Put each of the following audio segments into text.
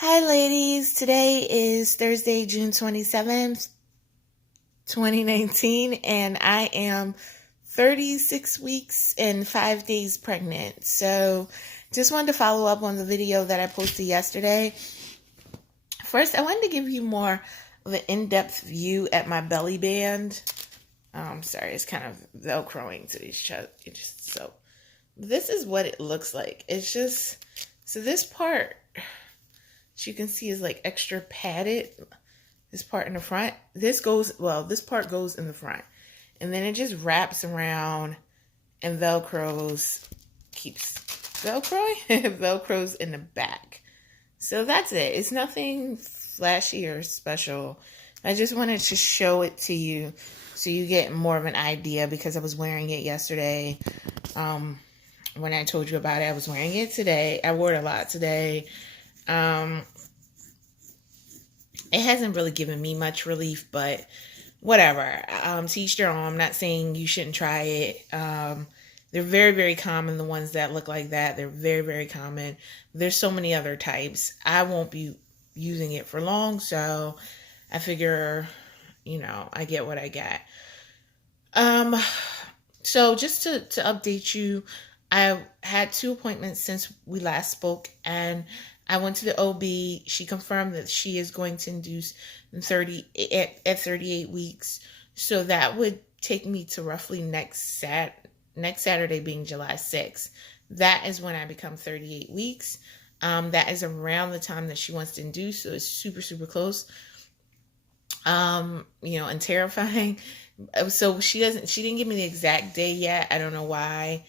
Hi, ladies. Today is Thursday, June 27th, 2019, and I am 36 weeks and 5 days pregnant. So, just wanted to follow up on the video that I posted yesterday. First, I wanted to give you more of an in-depth view at my belly band. Sorry, it's kind of velcroing to each other. So, this is what it looks like. It's just, so this part, as you can see, is like extra padded. This part in the front, this part goes in the front, and then it just wraps around and velcros, keeps velcros in the back. So that's it. It's nothing flashy or special. I just wanted to show it to you so you get more of an idea, because I was wearing it yesterday. When I told you about it, I was wearing it today. I wore it a lot today. It hasn't really given me much relief, but whatever. To each their own. I'm not saying you shouldn't try it. They're very, very common, the ones that look like that. They're very, very common. There's so many other types. I won't be using it for long, so I figure, I get what I get. So just to update you, I had 2 appointments since we last spoke, and I went to the OB. She confirmed that she is going to induce at 38 weeks. So that would take me to roughly next Saturday, being July 6th. That is when I become 38 weeks. That is around the time that she wants to induce. So it's super, super close. And terrifying. So she didn't give me the exact day yet. I don't know why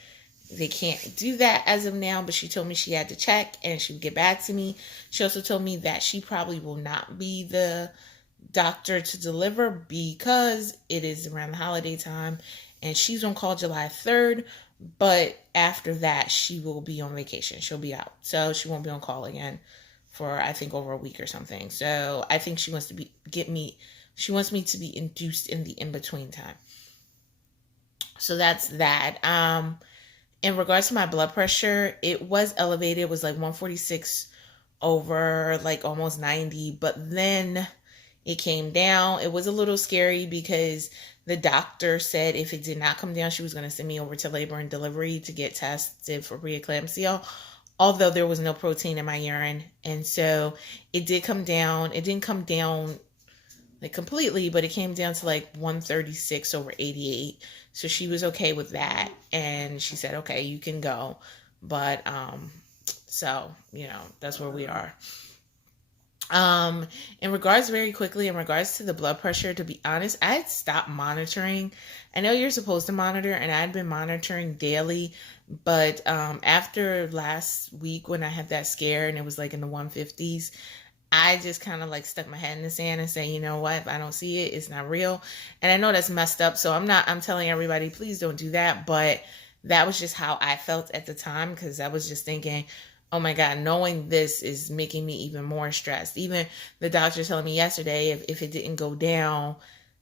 they can't do that as of now, but she told me she had to check and she would get back to me. She also told me that she probably will not be the doctor to deliver because it is around the holiday time, and she's on call July 3rd, but after that she will be on vacation. She'll be out, so she won't be on call again for, I think, over a week or something. So I think she wants me to be induced in the in-between time. So that's that. In regards to my blood pressure, it was elevated. It was like 146 over like almost 90, but then it came down. It was a little scary because the doctor said if it did not come down, she was going to send me over to labor and delivery to get tested for preeclampsia, although there was no protein in my urine. And so it did come down. It didn't come down like completely, but it came down to like 136 over 88. So she was okay with that, and she said, okay, you can go. But so that's where we are. In regards to the blood pressure, to be honest, I had stopped monitoring. I know you're supposed to monitor, and I had been monitoring daily, but after last week when I had that scare and it was like in the 150s, I just kind of like stuck my head in the sand and say, you know what, if I don't see it, it's not real. And I know that's messed up, so I'm telling everybody, please don't do that. But that was just how I felt at the time, because I was just thinking, oh my God, knowing this is making me even more stressed. Even the doctor telling me yesterday, if it didn't go down,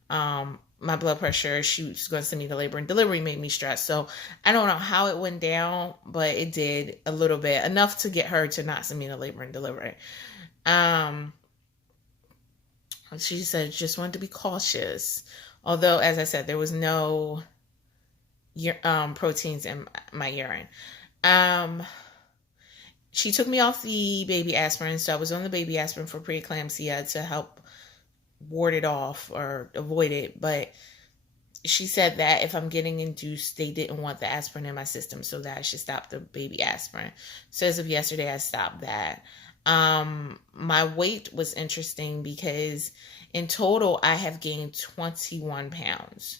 my blood pressure, she was going to send me to labor and delivery, made me stressed. So I don't know how it went down, but it did a little bit, enough to get her to not send me to labor and delivery. She said just wanted to be cautious. Although, as I said, there was no proteins in my urine. She took me off the baby aspirin, so I was on the baby aspirin for preeclampsia to help ward it off or avoid it. But she said that if I'm getting induced, they didn't want the aspirin in my system, so that I should stop the baby aspirin. So as of yesterday, I stopped that. My weight was interesting because in total I have gained 21 pounds.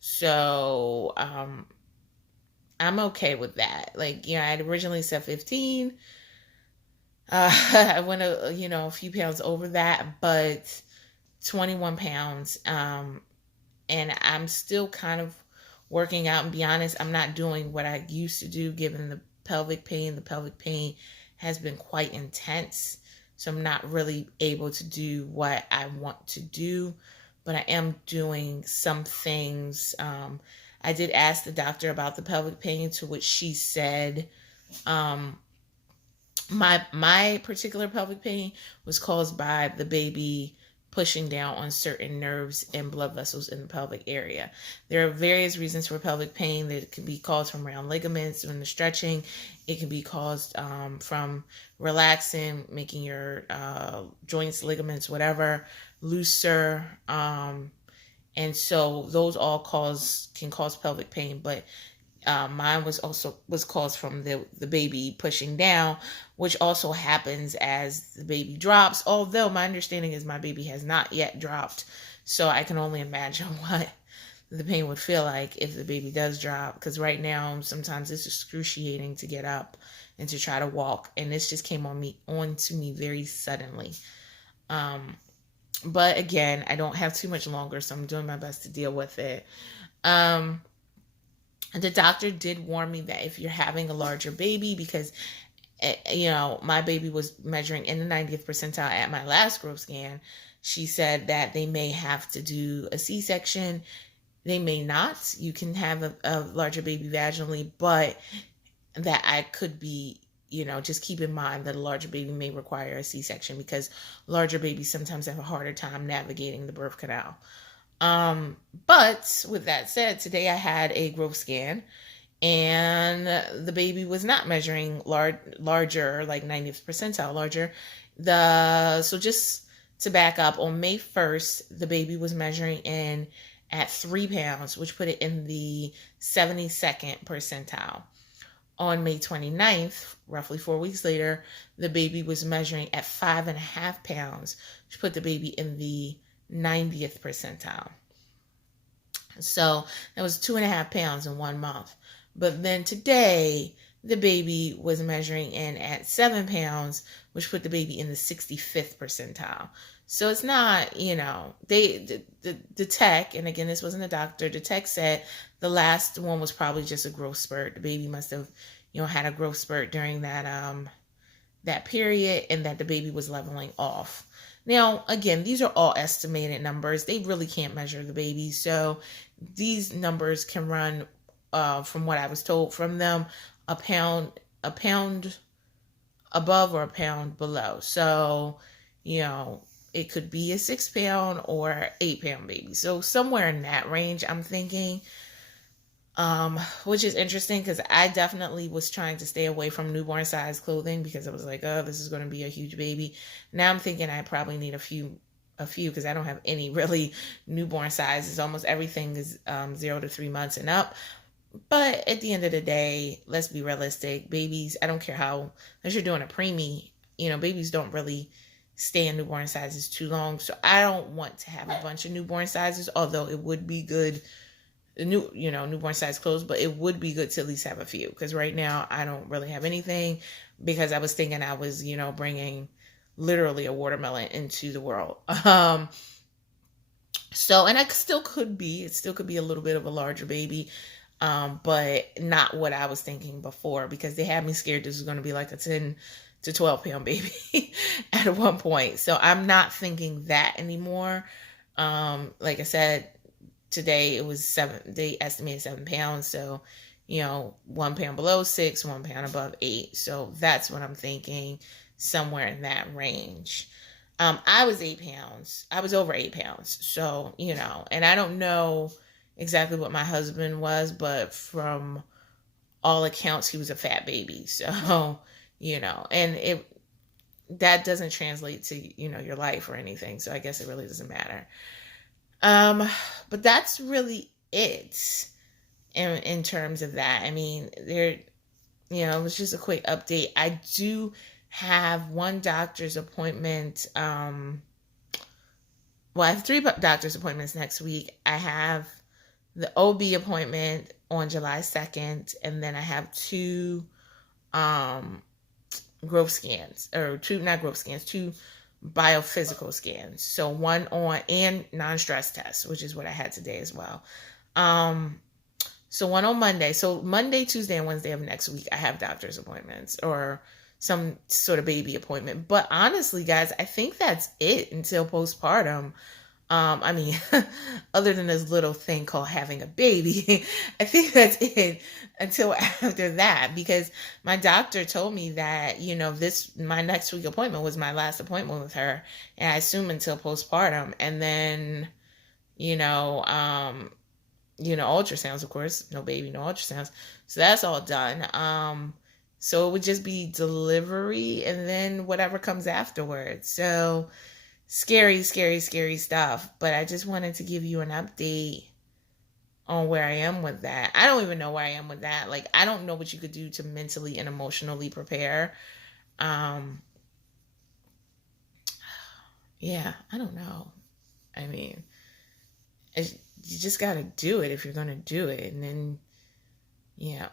So, I'm okay with that. Like, I had originally said 15. I went a few pounds over that, but 21 pounds. And I'm still kind of working out, and be honest, I'm not doing what I used to do given the pelvic pain. The pelvic pain has been quite intense, so I'm not really able to do what I want to do, but I am doing some things. I did ask the doctor about the pelvic pain, to which she said My particular pelvic pain was caused by the baby pushing down on certain nerves and blood vessels in the pelvic area. There are various reasons for pelvic pain that can be caused from round ligaments when the stretching. It can be caused from relaxing, making your joints, ligaments, whatever, looser. And so those all can cause pelvic pain, but mine was caused from the baby pushing down, which also happens as the baby drops. Although my understanding is my baby has not yet dropped, so I can only imagine what the pain would feel like if the baby does drop. Because right now, sometimes it's excruciating to get up and to try to walk, and this just came on to me very suddenly. But again, I don't have too much longer, so I'm doing my best to deal with it. The doctor did warn me that if you're having a larger baby, because my baby was measuring in the 90th percentile at my last growth scan, she said that they may have to do a C-section. They may not. You can have a larger baby vaginally, but that I could be, just keep in mind that a larger baby may require a C-section, because larger babies sometimes have a harder time navigating the birth canal. But with that said, today I had a growth scan, and the baby was not measuring larger, like 90th percentile larger. So just to back up, on May 1st, the baby was measuring in at 3 pounds, which put it in the 72nd percentile. On May 29th, roughly 4 weeks later, the baby was measuring at 5.5 pounds, which put the baby in the 90th percentile. So that was 2.5 pounds in 1 month. But then today, the baby was measuring in at 7 pounds, which put the baby in the 65th percentile. So it's not, the tech, and again, this wasn't a doctor, the tech said the last one was probably just a growth spurt. The baby must have, had a growth spurt during that period, and that the baby was leveling off. Now, again, these are all estimated numbers. They really can't measure the baby. So these numbers can run, from what I was told from them, a pound above or a pound below. So, it could be a 6 pound or 8 pound baby. So somewhere in that range, I'm thinking, which is interesting, because I definitely was trying to stay away from newborn size clothing, because I was like, oh, this is going to be a huge baby. Now I'm thinking I probably need a few, because I don't have any really newborn sizes. Almost everything is 0 to 3 months and up. But at the end of the day, let's be realistic. Babies, I don't care how, unless you're doing a preemie, babies don't really stay in newborn sizes too long. So I don't want to have a bunch of newborn sizes, although it would be good, newborn size clothes, but it would be good to at least have a few, because right now I don't really have anything, because I was thinking I was, bringing literally a watermelon into the world. So, and it still could be a little bit of a larger baby, but not what I was thinking before, because they had me scared this was going to be like a 10 to 12 pound baby at one point. So I'm not thinking that anymore. Like I said, today it was they estimated 7 pounds. So, 1 pound below 6, 1 pound above 8. So that's what I'm thinking, somewhere in that range. I was 8 pounds. I was over 8 pounds. So, and I don't know exactly what my husband was, but from all accounts, he was a fat baby. So, and that doesn't translate to, your life or anything. So I guess it really doesn't matter. But that's really it in terms of that. I mean, it was just a quick update. I do have one doctor's appointment. I have 3 doctor's appointments next week. I have the OB appointment on July 2nd, and then I have 2 growth scans, or 2 biophysical scans. So one and non-stress tests, which is what I had today as well. So one on Monday. So Monday, Tuesday, and Wednesday of next week, I have doctor's appointments or some sort of baby appointment. But honestly, guys, I think that's it until postpartum. I mean, other than this little thing called having a baby, I think that's it until after that, because my doctor told me that, my next week appointment was my last appointment with her. And I assume until postpartum. And then, ultrasounds, of course, no baby, no ultrasounds. So that's all done. So it would just be delivery and then whatever comes afterwards. So scary, scary, scary stuff. But I just wanted to give you an update on where I am with that. I don't even know where I am with that. Like, I don't know what you could do to mentally and emotionally prepare. Yeah, I don't know. I mean, you just got to do it if you're going to do it. And then,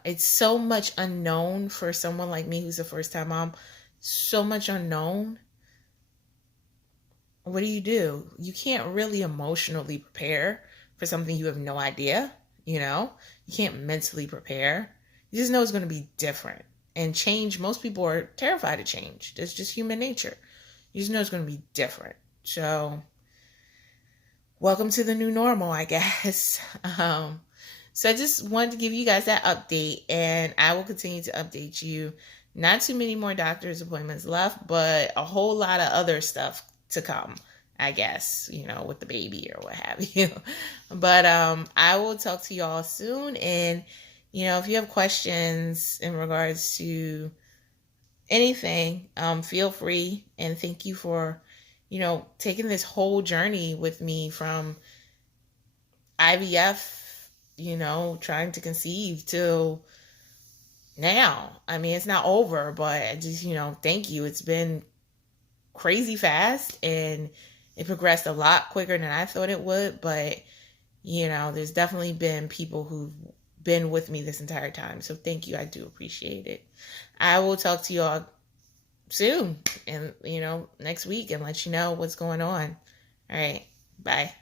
it's so much unknown for someone like me who's a first-time mom. So much unknown. What do? You can't really emotionally prepare for something you have no idea, You can't mentally prepare. You just know it's going to be different. And change, most people are terrified of change. That's just human nature. You just know it's going to be different. So, welcome to the new normal, I guess. So I just wanted to give you guys that update, and I will continue to update you. Not too many more doctor's appointments left, but a whole lot of other stuff to come, I guess, with the baby or what have you. But I will talk to y'all soon. And, if you have questions in regards to anything, feel free. And thank you for, taking this whole journey with me from IVF, trying to conceive till now. I mean, it's not over, but I just, thank you. It's been crazy fast, and it progressed a lot quicker than I thought it would. But, there's definitely been people who've been with me this entire time. So thank you. I do appreciate it. I will talk to y'all soon and, next week and let you know what's going on. All right. Bye.